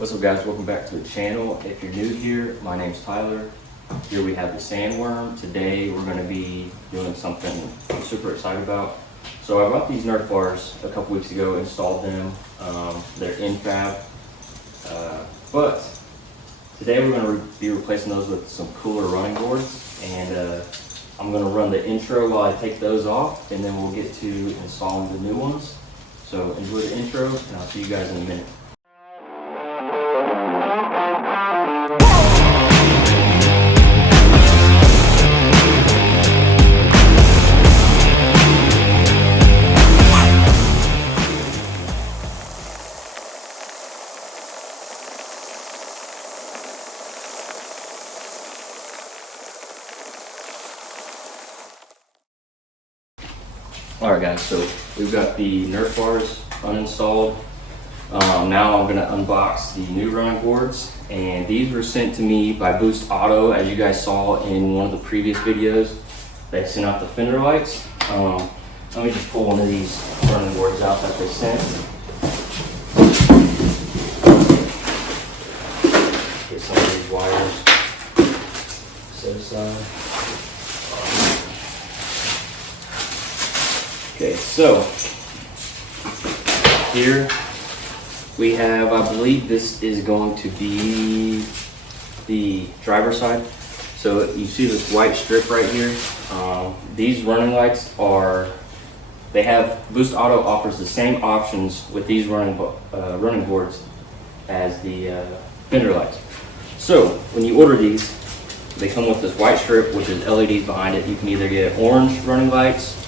What's up guys, welcome back to the channel. If you're new here, my name's Tyler. Here we have the sandworm. Today we're going to be doing something I'm super excited about. So I bought these Nerf bars a couple weeks ago, installed them. They're in fab. But today we're going to be replacing those with some cooler running boards. And I'm going to run the intro while I take those off, and then we'll get to installing the new ones. So enjoy the intro, and I'll see you guys in a minute. Alright guys, so we've got the Nerf bars uninstalled. Now I'm going to unbox the new running boards, and these were sent to me by Boost Auto, as you guys saw in one of the previous videos. They sent out the fender lights. Let me just pull one of these running boards out that they sent. Get some of these wires set aside. Okay, so here we have, I believe this is going to be the driver's side. So you see this white strip right here. These running lights Boost Auto offers the same options with these running boards as the fender lights. So when you order these, they come with this white strip, which is LEDs behind it. You can either get orange running lights,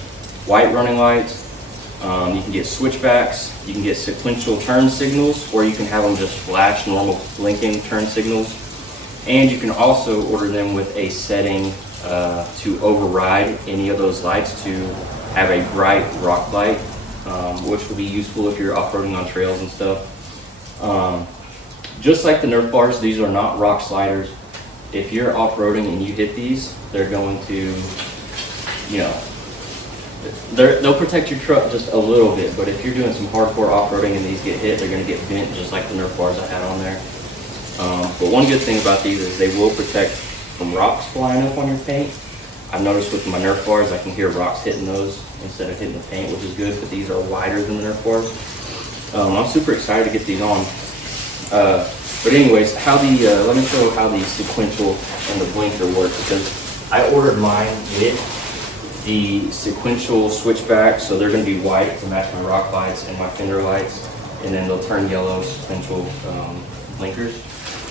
white running lights, you can get switchbacks, you can get sequential turn signals, or you can have them just flash normal blinking turn signals. And you can also order them with a setting to override any of those lights to have a bright rock light, which will be useful if you're off-roading on trails and stuff. Just like the Nerf bars, these are not rock sliders. If you're off-roading and you hit these, they're going to, they'll protect your truck just a little bit, but if you're doing some hardcore off-roading and these get hit, they're going to get bent just like the Nerf bars I had on there. But one good thing about these is they will protect from rocks flying up on your paint. I've noticed with my Nerf bars, I can hear rocks hitting those instead of hitting the paint, which is good, but these are wider than the Nerf bars. I'm super excited to get these on. But anyways, let me show how the sequential and the blinker work, because I ordered mine with the sequential switchback, so they're going to be white to match my rock lights and my fender lights, and then they'll turn yellow sequential blinkers.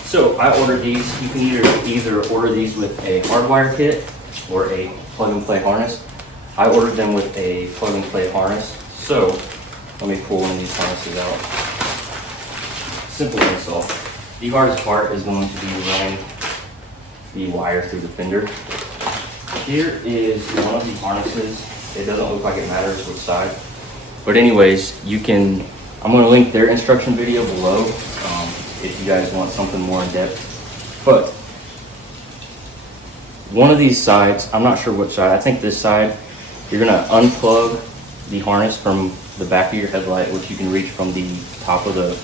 So I ordered these. You can either order these with a hardwire kit or a plug-and-play harness. I ordered them with a plug-and-play harness. So let me pull one of these harnesses out. Simple install. The hardest part is going to be running the wire through the fender. Here is one of the harnesses. It doesn't look like it matters which side. But anyways, I'm going to link their instruction video below if you guys want something more in depth. But one of these sides, I'm not sure which side, I think this side, you're going to unplug the harness from the back of your headlight, which you can reach from the top of you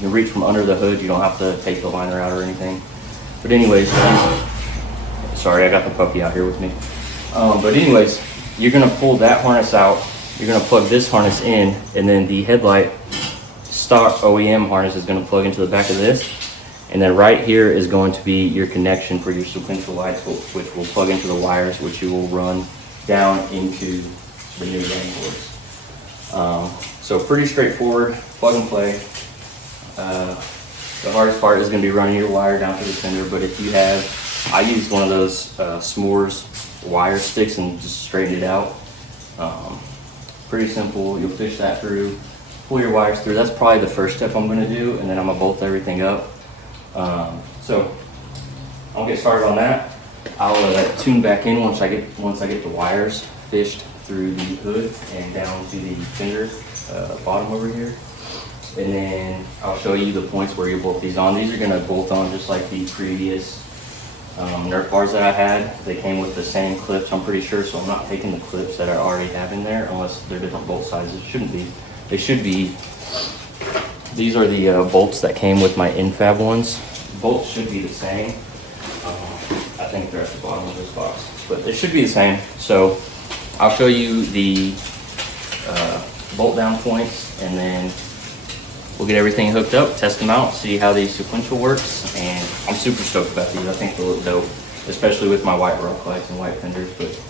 can reach from under the hood. You don't have to take the liner out or anything. But anyways, sorry, I got the puppy out here with me. But anyways, you're going to pull that harness out. You're going to plug this harness in, and then the headlight stock OEM harness is going to plug into the back of this. And then right here is going to be your connection for your sequential lights, which will plug into the wires, which you will run down into the new running boards. So pretty straightforward, plug and play. The hardest part is going to be running your wire down to the fender, but if you I used one of those s'mores wire sticks and just straightened it out. Pretty simple. You'll fish that through, pull your wires through. That's probably the first step I'm going to do, and then I'm going to bolt everything up. So I'll get started on that. I'll tune back in once I get the wires fished through the hood and down to the fender bottom over here. And then I'll show you the points where you bolt these on. These are going to bolt on just like the previous Nerf bars that I had. They came with the same clips, I'm pretty sure, so I'm not taking the clips that I already have in there unless they're different bolt sizes. Shouldn't be. They should be These are the bolts that came with my infab ones. Bolts should be the same. I think they're at the bottom of this box, but they should be the same. So I'll show you the bolt down points, and then we'll get everything hooked up, test them out, see how the sequential works, and I'm super stoked about these. I think they look dope, especially with my white rock lights and white fenders. But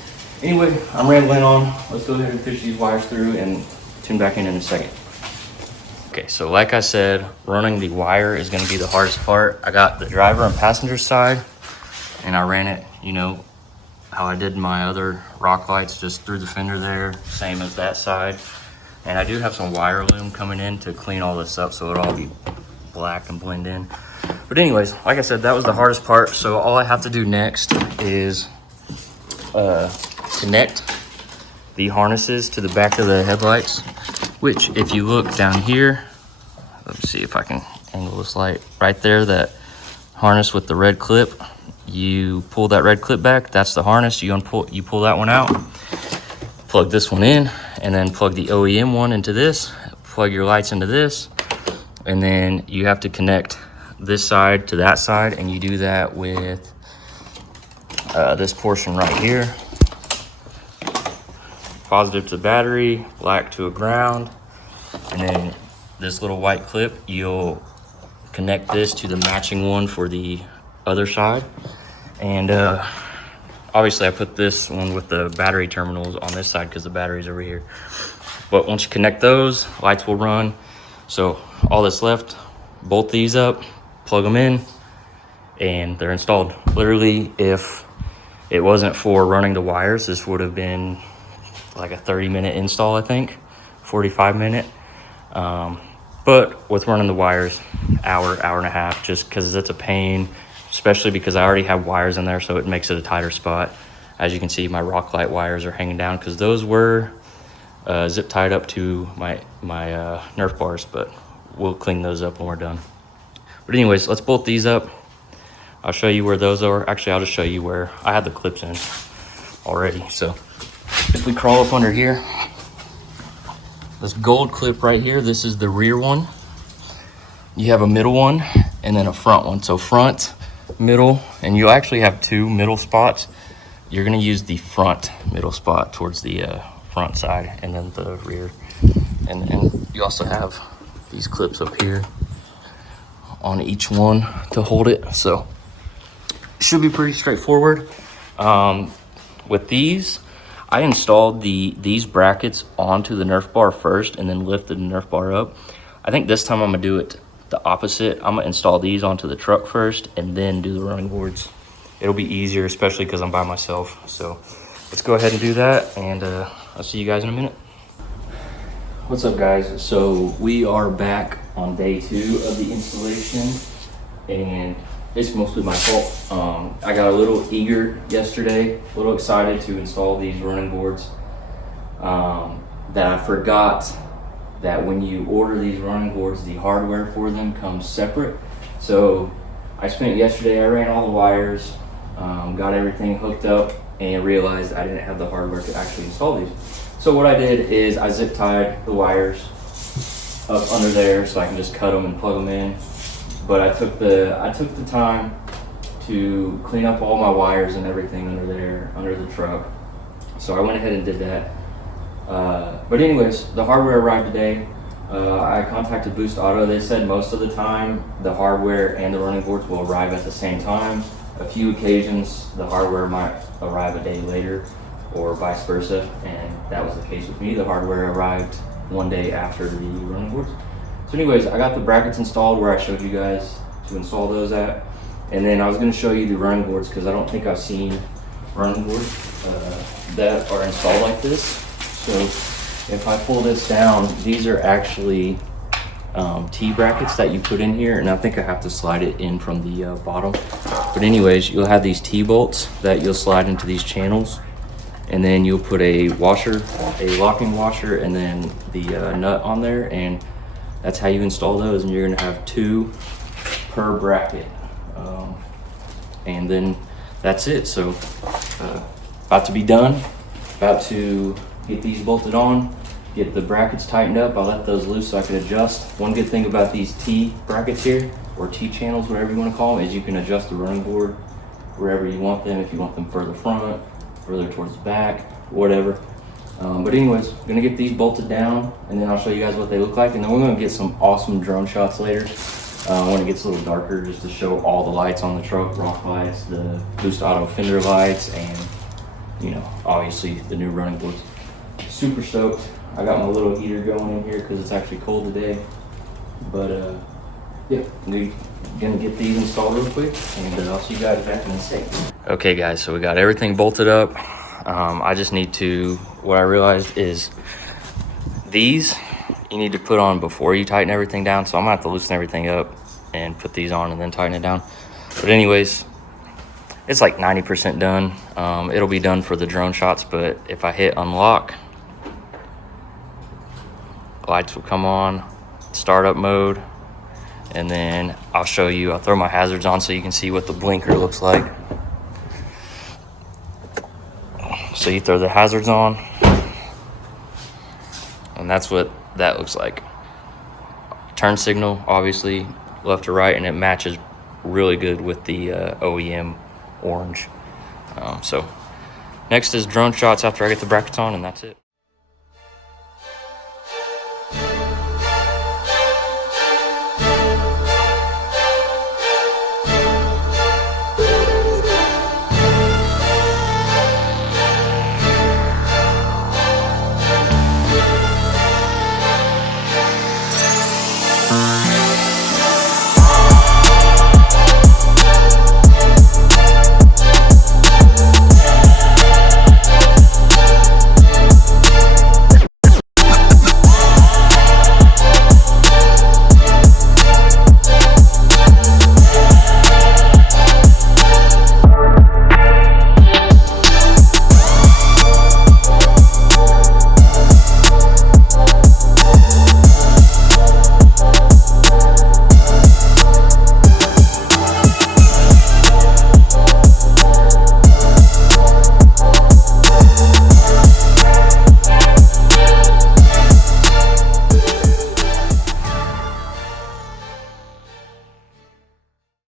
anyway, I'm rambling on. Let's go ahead and fish these wires through and tune back in a second. Okay, so like I said, running the wire is gonna be the hardest part. I got the driver and passenger side, and I ran it, you know, how I did my other rock lights, just through the fender there, same as that side. And I do have some wire loom coming in to clean all this up so it'll all be black and blend in. But anyways, like I said, that was the hardest part. So all I have to do next is connect the harnesses to the back of the headlights, which if you look down here, let's see if I can angle this light right there, that harness with the red clip, you pull that red clip back, that's the harness. You pull that one out, plug this one in, and then plug the OEM one into this, plug your lights into this, and then you have to connect this side to that side, and you do that with this portion right here. Positive to battery, black to a ground, and then this little white clip, you'll connect this to the matching one for the other side. And obviously I put this one with the battery terminals on this side because the battery's over here. But once you connect those, lights will run. So all that's left, bolt these up, plug them in, and they're installed. Literally, if it wasn't for running the wires, this would have been like a 30-minute install, I think, 45-minute. But with running the wires, hour and a half, just because it's a pain, especially because I already have wires in there, so it makes it a tighter spot. As you can see, my rock light wires are hanging down because those were zip tied up to my Nerf bars, but we'll clean those up when we're done. But anyways, let's bolt these up. I'll show you where those are. Actually, I'll just show you where I had the clips in already. So if we crawl up under here, this gold clip right here, this is the rear one. You have a middle one and then a front one. So front, middle, and you actually have two middle spots. You're gonna use the front middle spot towards the front side, and then the rear. And you also have these clips up here on each one to hold it. So it should be pretty straightforward. With these, I installed these brackets onto the Nerf bar first and then lifted the Nerf bar up. I think this time I'm gonna do it the opposite. I'm gonna install these onto the truck first and then do the running boards. It'll be easier, especially because I'm by myself. So let's go ahead and do that, and I'll see you guys in a minute. What's up, guys? So we are back on day 2 of the installation, and it's mostly my fault. I got a little eager yesterday, a little excited to install these running boards, that I forgot that when you order these running boards, the hardware for them comes separate. So I spent yesterday, I ran all the wires, got everything hooked up, and realized I didn't have the hardware to actually install these. So what I did is I zip tied the wires up under there so I can just cut them and plug them in. But I took the time to clean up all my wires and everything under there, under the truck. So I went ahead and did that. But anyways, the hardware arrived today. I contacted Boost Auto. They said most of the time the hardware and the running boards will arrive at the same time. A few occasions the hardware might arrive a day later or vice versa, and that was the case with me. The hardware arrived one day after the running boards. So anyways, I got the brackets installed where I showed you guys to install those at, and then I was going to show you the running boards because I don't think I've seen running boards that are installed like this. So if I pull this down, these are actually T brackets that you put in here, and I think I have to slide it in from the bottom. But anyways, you'll have these T-bolts that you'll slide into these channels, and then you'll put a washer, a locking washer, and then the nut on there, and that's how you install those. And you're gonna have 2 per bracket, and then that's it. So about to be done, about to get these bolted on, get the brackets tightened up. I left those loose so I could adjust. One good thing about these T brackets here, or T channels, whatever you want to call them, is you can adjust the running board wherever you want them. If you want them further front, further towards the back, whatever. But anyways, I'm gonna get these bolted down, and then I'll show you guys what they look like, and then we're gonna get some awesome drone shots later when it gets a little darker, just to show all the lights on the truck, rock lights, the boost auto fender lights, and you know, obviously the new running boards. Super stoked. I got my little heater going in here because it's actually cold today. But yeah, I'm gonna get these installed real quick, and I'll see you guys back in a second. Okay guys, so we got everything bolted up. I just need to, what I realized is these you need to put on before you tighten everything down. So I'm gonna have to loosen everything up and put these on and then tighten it down. But anyways, it's like 90% done. It'll be done for the drone shots, but if I hit unlock, lights will come on, startup mode, and then I'll show you, I'll throw my hazards on so you can see what the blinker looks like. So you throw the hazards on, and that's what that looks like. Turn signal, obviously, left to right, and it matches really good with the OEM orange. So next is drone shots after I get the brackets on, and that's it.